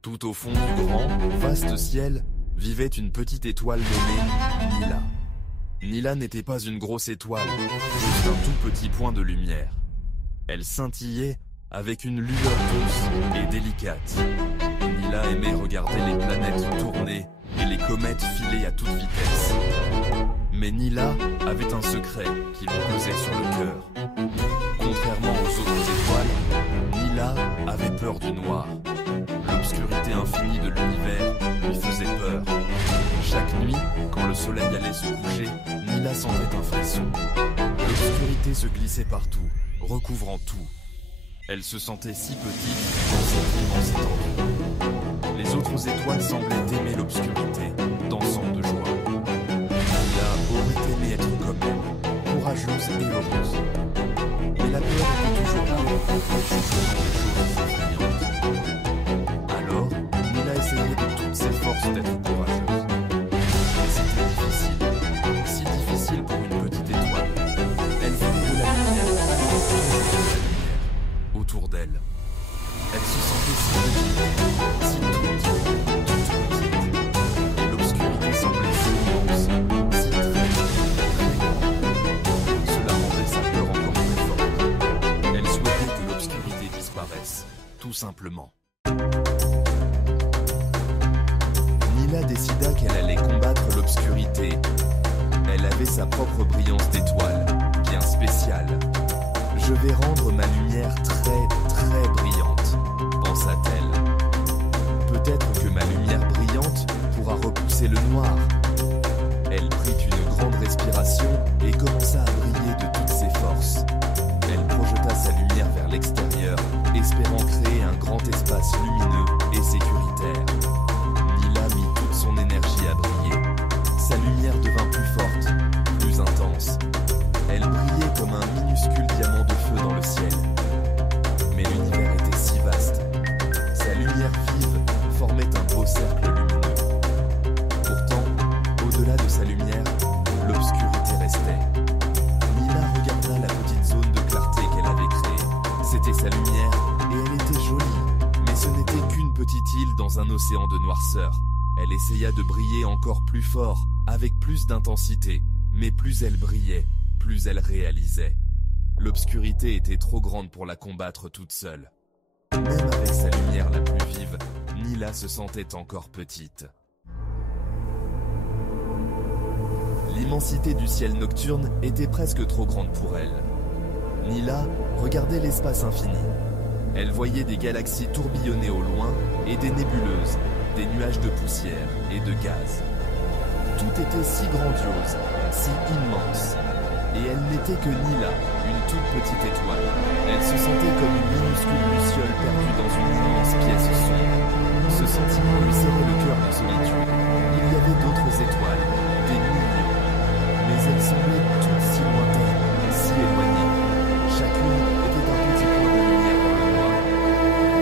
Tout au fond du grand, vaste ciel, vivait une petite étoile nommée Nila. Nila n'était pas une grosse étoile, juste un tout petit point de lumière. Elle scintillait avec une lueur douce et délicate. Nila aimait regarder les planètes tourner et les comètes filer à toute vitesse. Mais Nila avait un secret qui lui pesait sur le cœur. Contrairement aux autres étoiles, Nila avait peur du noir. L'obscurité infinie de l'univers lui faisait peur. Chaque nuit, quand le soleil allait se coucher, Nila sentait un frisson. L'obscurité se glissait partout, recouvrant tout. Elle se sentait si petite dans cette immense étendue. Les autres étoiles semblaient aimer l'obscurité, dansant de joie. Nila aurait aimé être comme elle, courageuse et heureuse. Mais la peur était toujours là, chuchotant des choses effrayantes. Alors, Nila essayait de toutes ses forces d'être courageuse. Mais c'était difficile, si difficile pour une petite étoile. Elle voulait de la lumière, autour d'elle. Elle se sentait si petite, si toute petite. Et l'obscurité semblait si immense, si très grande. Cela rendait sa peur encore plus forte. Elle souhaitait que l'obscurité disparaisse, tout simplement. Nila décida qu'elle allait combattre l'obscurité. Elle avait sa propre brillance d'étoile, bien spéciale. Je vais rendre ma lumière très brillante, pensa-t-elle. Peut-être que ma lumière brillante pourra repousser le noir. Elle prit une grande respiration et commença à briller de toutes ses forces. Elle projeta sa lumière vers l'extérieur, espérant créer un grand espace lumineux et sécuritaire. Nila mit toute son énergie à briller. Sa lumière devint plus forte, plus intense. Elle brillait comme un minuscule diamant de feu dans le ciel. Mais l'univers était si vaste. Sa lumière vive formait un beau cercle lumineux. Pourtant, au-delà de sa lumière, l'obscurité restait. Nila regarda la petite zone de clarté qu'elle avait créée. C'était sa lumière et elle était jolie. Mais ce n'était qu'une petite île dans un océan de noirceur. Elle essaya de briller encore plus fort, avec plus d'intensité. Mais plus elle brillait, plus elle réalisait. L'obscurité était trop grande pour la combattre toute seule. Même avec sa lumière la plus vive, Nila se sentait encore petite. L'immensité du ciel nocturne était presque trop grande pour elle. Nila regardait l'espace infini. Elle voyait des galaxies tourbillonner au loin et des nébuleuses, des nuages de poussière et de gaz. Tout était si grandiose, si immense. Et elle n'était que Nila, une toute petite étoile. Elle se sentait comme une minuscule luciole perdue dans une immense pièce sombre. Ce sentiment lui serrait le cœur de solitude. Il y avait d'autres étoiles, des millions. Mais elles semblaient toutes si lointaines, si éloignées. Chacune était un petit point de lumière dans le noir.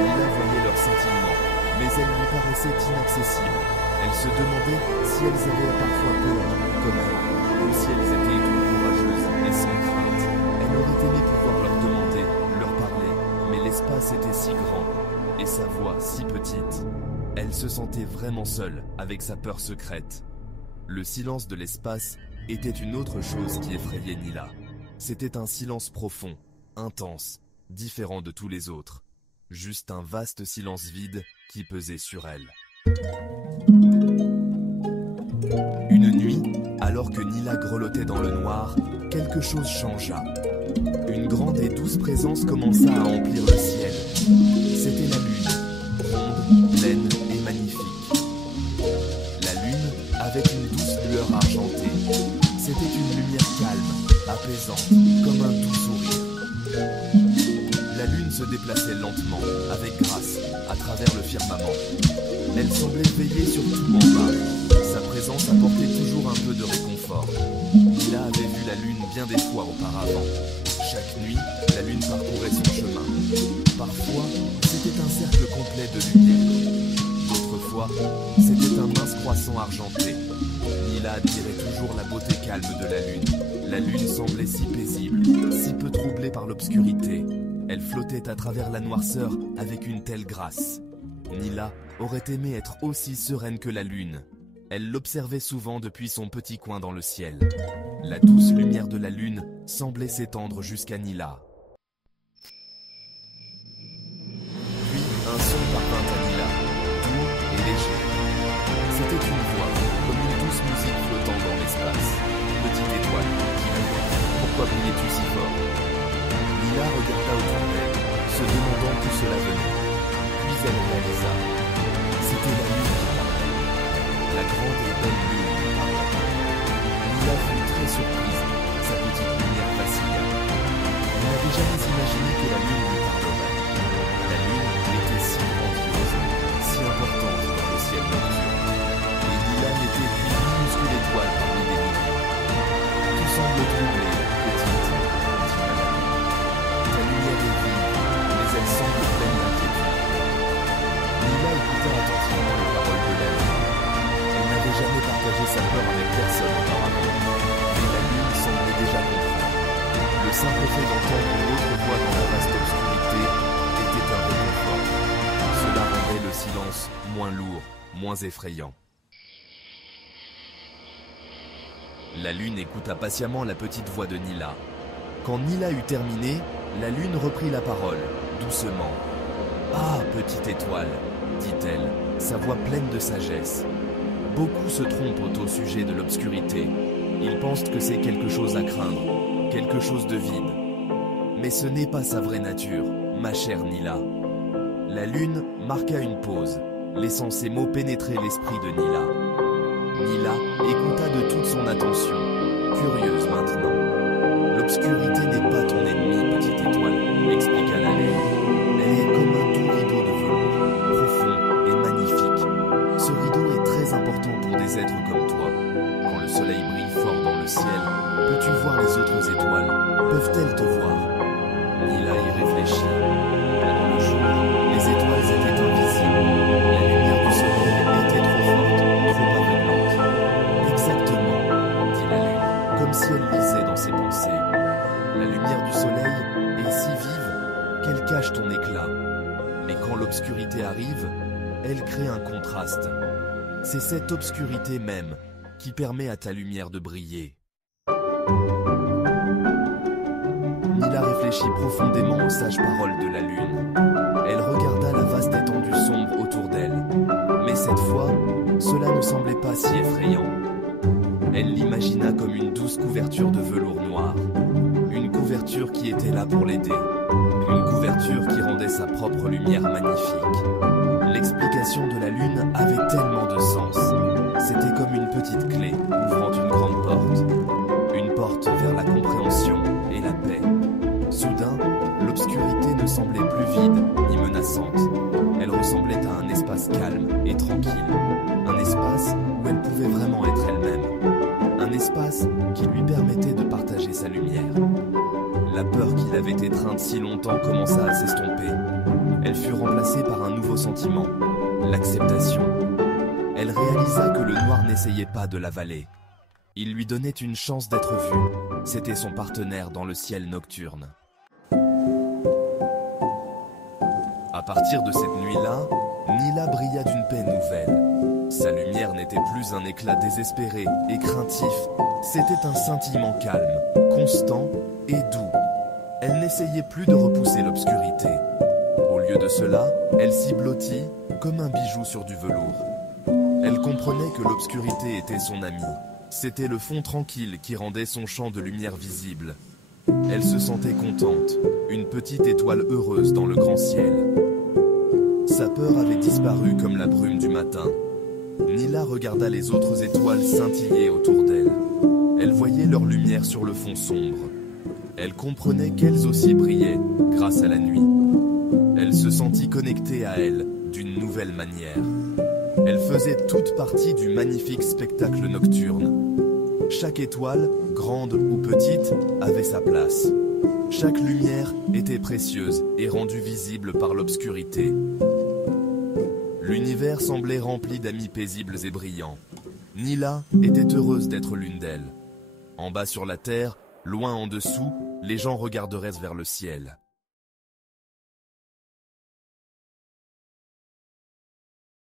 Nila voyait leur scintillement, mais elles lui paraissaient inaccessibles. Elle se demandait si elles avaient parfois peur, comme elle, ou si elles étaient toutes courageuses et sans crainte. Elle aurait aimé pouvoir leur demander, leur parler, mais l'espace était si grand, et sa voix si petite. Elle se sentait vraiment seule avec sa peur secrète. Le silence de l'espace était une autre chose qui effrayait Nila. C'était un silence profond, intense, différent de tous les autres. Juste un vaste silence vide qui pesait sur elle. Une nuit, alors que Nila grelottait dans le noir, quelque chose changea. Une grande et douce présence commença à emplir le ciel. C'était la lune, ronde, pleine et magnifique. La lune avait une douce lueur argentée. C'était une lumière calme, apaisante, comme un doux sourire. La lune se déplaçait lentement, avec grâce, à travers le firmament. Elle semblait veiller sur tout en bas. Sa présence apportait toujours un peu de réconfort. Nila avait vu la lune bien des fois auparavant. Chaque nuit, la lune parcourait son chemin. Parfois, c'était un cercle complet de lumière. D'autres fois, c'était un mince croissant argenté. Nila admirait toujours la beauté calme de la lune. La lune semblait si paisible, si peu troublée par l'obscurité. Elle flottait à travers la noirceur avec une telle grâce. Nila aurait aimé être aussi sereine que la lune. Elle l'observait souvent depuis son petit coin dans le ciel. La douce lumière de la lune semblait s'étendre jusqu'à Nila. Puis un son parvint à Nila, doux et léger. C'était une voix, comme une douce musique flottant dans l'espace. Petite étoile, dit la voix, pourquoi brillais-tu si fort? Nila regarda autour d'elle, se demandant d'où cela venait. Puis elle réalisa. C'était la lune qui parlait. La grande et belle lune qui parlait. Nila fut très surprise. Sa petite lumière vacilla. Elle n'avait jamais imaginé que la lune lui parlerait. La lune était si grandiose, si importante dans le ciel nocturne. Et Nila n'était qu'une minuscule étoile parmi des milliers. Tout semble troublé, petite, dit la lune. Ta lumière est vive, mais elle semble pleine d'inquiétude. Nila écouta attentivement les paroles de la lune. Elle n'avait jamais partagé sa peur avec personne auparavant. Mais la lune semblait déjà comprendre. Le simple fait d'entendre une autre voix dans la vaste obscurité était un réconfort. Cela rendait le silence moins lourd, moins effrayant. La lune écouta patiemment la petite voix de Nila. Quand Nila eut terminé, la lune reprit la parole, doucement. « Ah, petite étoile !» dit-elle, sa voix pleine de sagesse. Beaucoup se trompent au sujet de l'obscurité. Ils pensent que c'est quelque chose à craindre, quelque chose de vide. Mais ce n'est pas sa vraie nature, ma chère Nila. La lune marqua une pause, laissant ces mots pénétrer l'esprit de Nila. Nila écouta de toute son attention, curieuse maintenant. L'obscurité n'est pas ton ennemi, petite étoile, expliqua la lune. Elle est comme un doux rideau de velours, profond et magnifique. Ce rideau est très important pour des êtres comme toi. Quand le soleil brille fort dans le ciel, peux-tu voir les autres étoiles? Peuvent-elles te voir? Nila y réfléchit. Pendant le jour, les étoiles étaient invisibles. La lumière du soleil était trop forte, trop aveuglante. Exactement, dit la lune, comme si elle lisait dans ses pensées. La lumière du soleil est si vive qu'elle cache ton éclat. Mais quand l'obscurité arrive, elle crée un contraste. C'est cette obscurité même qui permet à ta lumière de briller. Nila réfléchit profondément aux sages paroles de la lune. Elle regarda la vaste étendue sombre autour d'elle. Mais cette fois, cela ne semblait pas si effrayant. Elle l'imagina comme une douce couverture de velours noir. Une couverture qui était là pour l'aider. Une couverture qui rendait sa propre lumière magnifique. L'explication de la lune avait tellement de sens. C'était comme une petite clé ouvrant une grande porte. Une porte vers la compréhension et la paix. Soudain, l'obscurité ne semblait plus vide ni menaçante. Elle ressemblait à un espace calme et tranquille. Un espace où elle pouvait vraiment être elle-même. Un espace qui lui permettait de partager sa lumière. La peur qui l'avait étreinte si longtemps commença à s'estomper. Elle fut remplacée par un nouveau sentiment, l'acceptation. Elle réalisa que le noir n'essayait pas de l'avaler. Il lui donnait une chance d'être vu. C'était son partenaire dans le ciel nocturne. À partir de cette nuit-là, Nila brilla d'une paix nouvelle. Sa lumière n'était plus un éclat désespéré et craintif. C'était un scintillement calme, constant et doux. Elle n'essayait plus de repousser l'obscurité. Au lieu de cela, elle s'y blottit comme un bijou sur du velours. Elle comprenait que l'obscurité était son amie. C'était le fond tranquille qui rendait son champ de lumière visible. Elle se sentait contente, une petite étoile heureuse dans le grand ciel. Sa peur avait disparu comme la brume du matin. Nila regarda les autres étoiles scintiller autour d'elle. Elle voyait leur lumière sur le fond sombre. Elle comprenait qu'elles aussi brillaient grâce à la nuit. Elle se sentit connectée à elle d'une nouvelle manière. Elle faisait toute partie du magnifique spectacle nocturne. Chaque étoile, grande ou petite, avait sa place. Chaque lumière était précieuse et rendue visible par l'obscurité. L'univers semblait rempli d'amis paisibles et brillants. Nila était heureuse d'être l'une d'elles. En bas sur la terre, loin en dessous, les gens regarderaient vers le ciel.